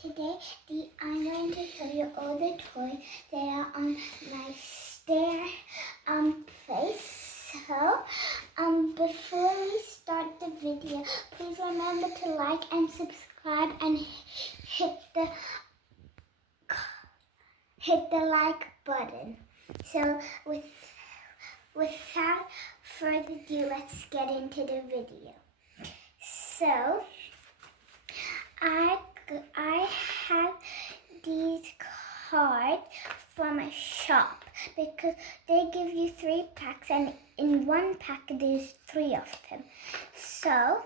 Today I'm going to show you all the toys that are on my stair place. So before we start the video, please remember to like and subscribe and hit the like button. So without further ado, let's get into the video. So I have these cards from a shop because they give you 3 packs, and in one pack there's 3 of them. So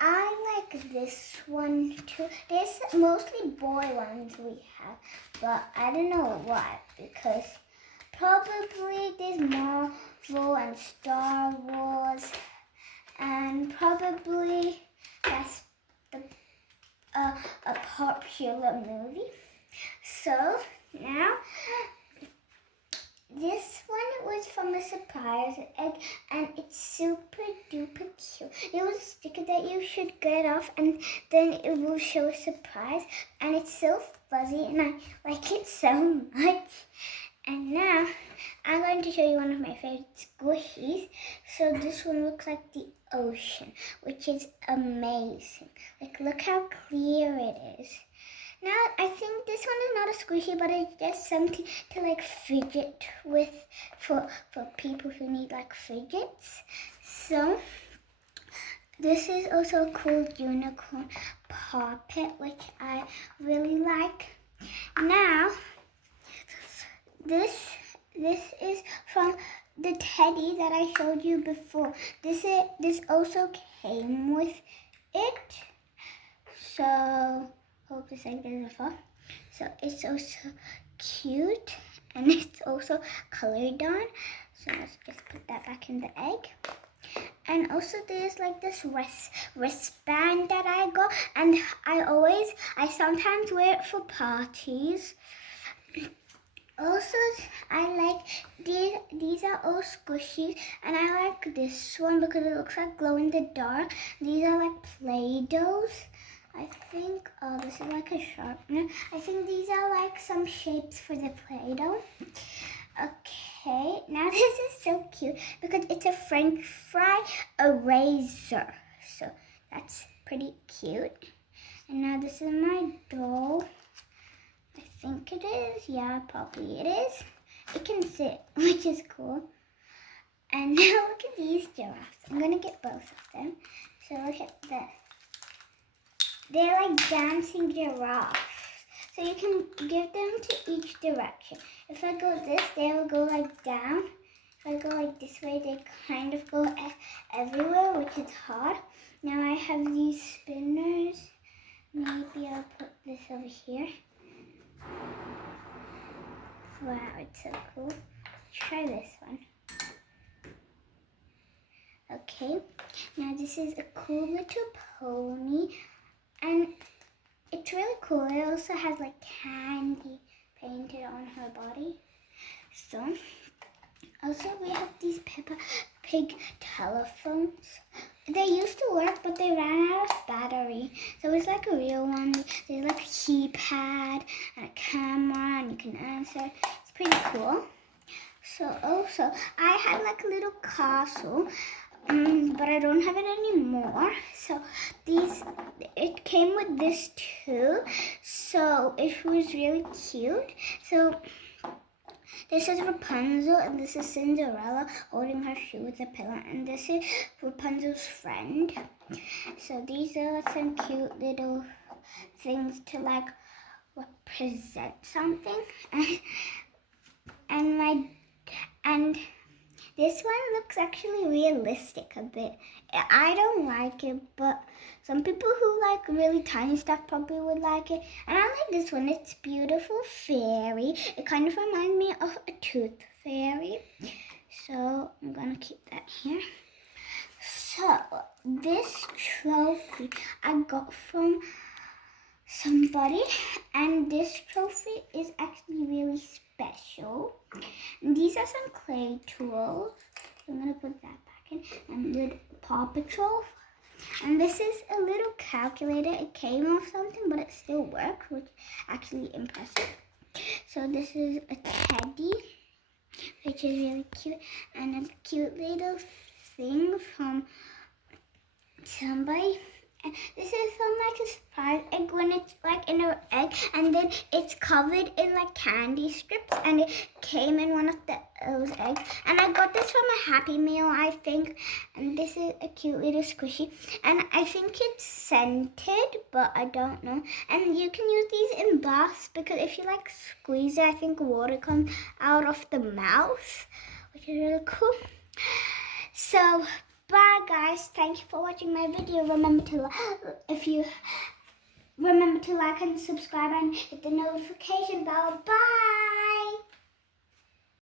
I like this one too. There's mostly boy ones we have, but I don't know why, because probably there's Marvel and Star Wars, and probably that's a popular movie. So now this one was from a surprise egg, and it's super duper cute. It was a sticker that you should get off, and then it will show a surprise, and it's so fuzzy, and I like it so much. And now I'm going to show you one of my favorite squishies. So this one looks like the ocean, which is amazing. Like, look how clear it is. Now, I think this one is not a squishy, but it's just something to like fidget with for people who need like fidgets. So this is also a cool unicorn poppet, which I really like. Now, this is from the teddy that I showed you before. This also came with it. So hope this egg doesn't fall. So it's also cute, and it's also colored on. So let's just put that back in the egg. And also there's like this wristband that I got, and I sometimes wear it for parties. Also, I like these are all squishies, and I like this one because it looks like glow in the dark. These are like Play-Dohs. I think, this is like a sharpener. I think these are like some shapes for the Play-Doh. Okay, now this is so cute because it's a French fry eraser. So that's pretty cute. And now this is my doll. I think it is. Yeah, probably it is. It can sit, which is cool. And now look at these giraffes. I'm going to get both of them. So look at this. They're like dancing giraffes. So you can give them to each direction. If I go this, they will go like down. If I go like this way, they kind of go everywhere, which is hard. Now I have these spinners. Maybe I'll put this over here. Wow, it's so cool. Try this one. Okay, now this is a cool little pony, and it's really cool. It also has like candy painted on her body. So, also we have these Peppa Pig telephones. They used to work, but they ran out of battery. So it's like a real one. There's like a keypad and a camera, and you can answer. It's pretty cool. So also, I had like a little castle, but I don't have it anymore. So it came with this too. So it was really cute. So this is Rapunzel, and this is Cinderella holding her shoe with a pillow, and this is Rapunzel's friend. So these are some cute little things to like represent something. And this one looks actually realistic a bit. I don't like it, but some people who like really tiny stuff probably would like it. And I like this one. It's beautiful fairy. It kind of reminds me of a tooth fairy. So I'm going to keep that here. So this trophy I got from somebody, and this trophy is actually really special. And these are some clay tools. I'm going to put that back in. And with Paw Patrol And this is a little calculator. It came off something, but it still works, which is actually impressive. So this is a teddy, which is really cute, and a cute little thing from somebody. And this is from like a surprise egg when it's like in an egg, and then it's covered in like candy strips, and it came in one of those eggs. And I got this from a Happy Meal, I think. And this is a cute little squishy, and I think it's scented, but I don't know. And you can use these in baths because if you like squeeze it, I think water comes out of the mouth, which is really cool. So bye guys, thank you for watching my video. Remember to like and subscribe and hit the notification bell. Bye.